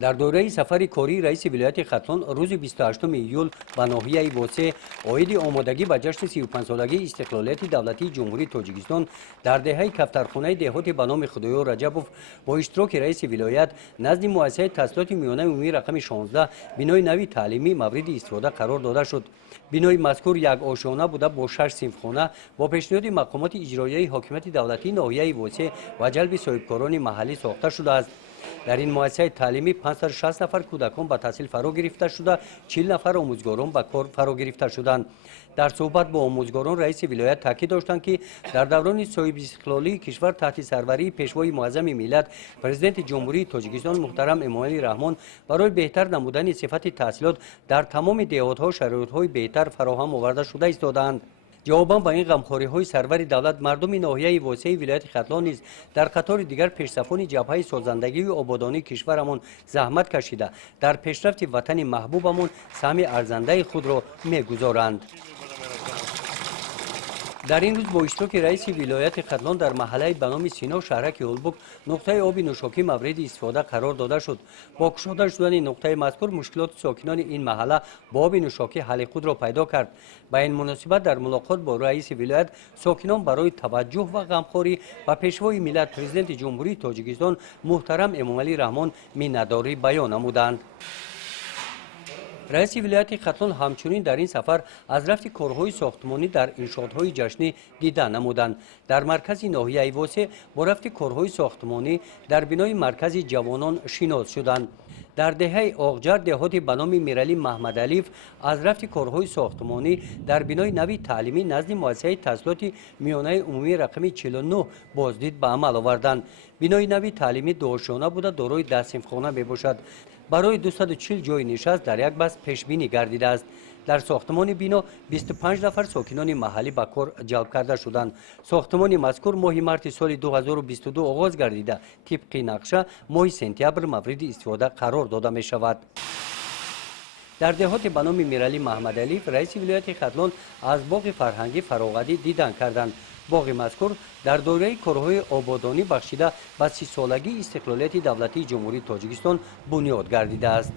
در دوره سفر کاری رئیس ولایت ختلان روز 28 ایول به ناحیه واسه عاید آمادگی به جشن 35 سالگی استقلالیت دولتی جمهوری تاجیکستان در دهه کفترخانه دهات به نام خدایا رجبوف با اشتراک رئیس ولایت نزد مؤسسه تحصیلات میانه عمومی رقم 16 بنای نوی تعلیمی مورد استفاده قرار داده شد. بنای مذکور یک آشیانه بوده با 6 صنفخانه با پیشنهاد مقامات اجرایی حاکمیت دولتی ناحیه واسه و جلب صاحبکاران محلی ساخته شده است. در این مؤسسه تعلیمی 560 نفر کودکان به تحصیل فرا گرفته شده، 40 نفر آموزگاران به کار فرا گرفته شدند. در صحبت با آموزگاران رئیس ولایت تاکید داشتند که در دوران صاحب استقلالی کشور تحت سروری پیشوای معظم ملت پرزیدنت جمهوری تاجیکستان محترم امامعلی رحمان برای بهتر نمودن صفت تحصیلات در تمام دهات‌ها شرایط‌های بهتر فراهم آورده شده ایستادند. جواباً با این غمخوری‌های سرور دولت مردم ناحیه واسع ولایت ختلان نیز در قطار دیگر پیشصفان جبهه سازندگی و آبادانی کشورمان زحمت کشیده در پیشرفت وطن محبوبمان سهم ارزنده خود را می‌گذارند. در این روز با اشتراک رئیس ولایت ختلان در محله به نام سینا شهرک اولبوک نقطه آب نوشاکی مورد استفاده قرار داده شد. با کشاده شدن نقطه مذکور مشکلات ساکنان این محله با آب نوشاکی حل خود را پیدا کرد. با این مناسبت در ملاقات با رئیس ولایت ساکنان برای توجه و غمخواری و پیشوای ملت پرزیدنت جمهوری تاجیکستان محترم امامعلی رحمان میnnadاری بیان نمودند. رئیس ولایت ختلان همچنین در این سفر از رفت کارهای ساختمانی در انشاءات‌های جشنی دیدن نمودند. در مرکز ناحیه واسع با رفت کارهای ساختمانی در بنای مرکز جوانان شناس شدند. در دهه آغجر دهات به نام میرعلی محمد علیف از رفت کارهای ساختمانی در بنای نوی تعلیمی نزد مؤسسه تحصیلات میانه عمومی رقم 49 بازدید به عمل آوردند. بنای نوی تعلیمی دوآشیانه بوده دارای 10 صنفخانه میباشد. برای 240 جای نشست در یک بس پیش بینی گردیده است. در ساختمان بنا 25 نفر ساکنان محلی به کار جلب کرده شدند. ساختمان مذکور ماه مارس سال 2022 آغاز گردیده طبق نقشه ماه سپتامبر مورد استفاده قرار داده می شود. در دهات به نام میرعلی محمد علیف رئیس ولایت ختلان از باغ فرهنگی فراغتی دیدن کردند. باغ مذکور در دوره کارهای آبادانی بخشیده به 30 سالگی استقلالیت دولتی جمهوری تاجیکستان بنیاد گردیده است.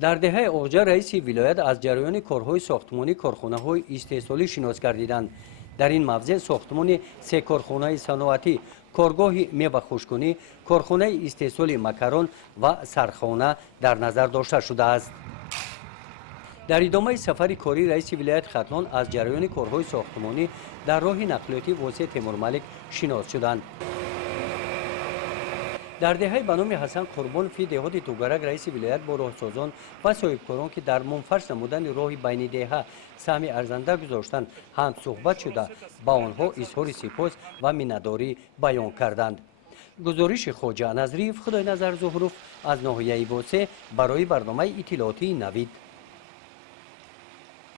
در دهه آغجر رئیس ولایت از جریان کارهای ساختمانی کارخانه‌های استحصالی شناس گردیدند. در این موضع ساختمان 3 کارخانه صنعتی، کارگاه میوه خشککنی، کارخانه استحصال مکران و سرخانه در نظر داشته شده است. در ادامه سفر کاری رئیس ولایت ختلان از جریان کارهای ساختمانی در راه نقلیاتی واسع تیمورملک شناس شدند. در دهه به نام حسن قربان فی دهات توگرک رئیس ولایت با راهسازان و صاحبکاران که در منفرش نمودن راه بین دهه سهم ارزنده گذاشتند هم صحبت شده با آنها اظهار سپاس و میnnadاری بیان کردند. گزارش خواجه نظریف خدای نظر ظهروف از ناحیه واسع برای برنامه اطلاعاتی نوید.